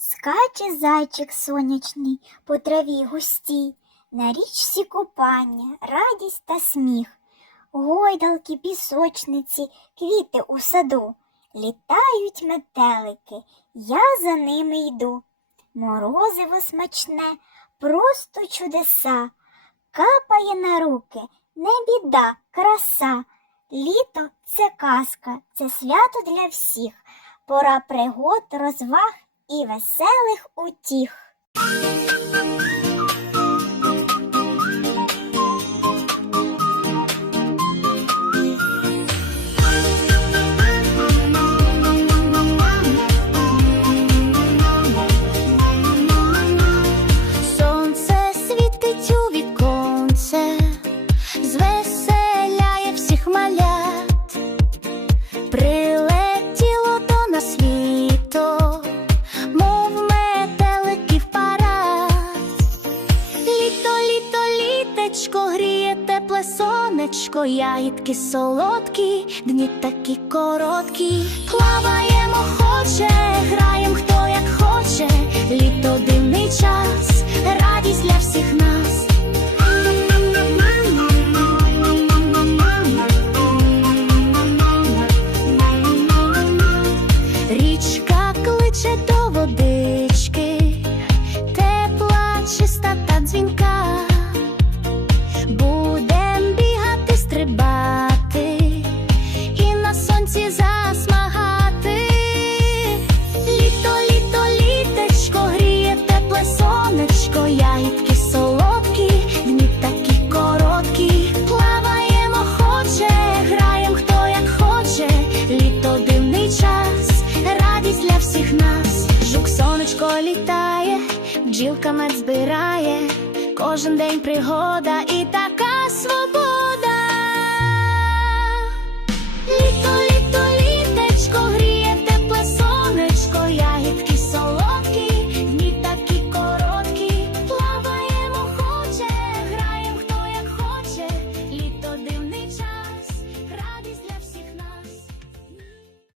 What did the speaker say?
Скаче зайчик сонячний по траві густій, на річці купання, радість та сміх, гойдалки, пісочниці, квіти у саду, літають метелики, я за ними йду. Морозиво смачне, просто чудеса, капає на руки, не біда, краса. Літо це казка, це свято для всіх, пора пригод, розваг і веселих утіх. Літечко, гріє тепле сонечко, ягідки солодкі, дні такі короткі. Сонці засмагати. Літо, літо, літечко, гріє тепле сонечко, ягідки солодкі, дні такі короткі. Плаваємо, хоче, граєм хто як хоче. Літо дивний час, радість для всіх нас. Жук сонечко літає, бджілка мед збирає. Кожен день пригода і та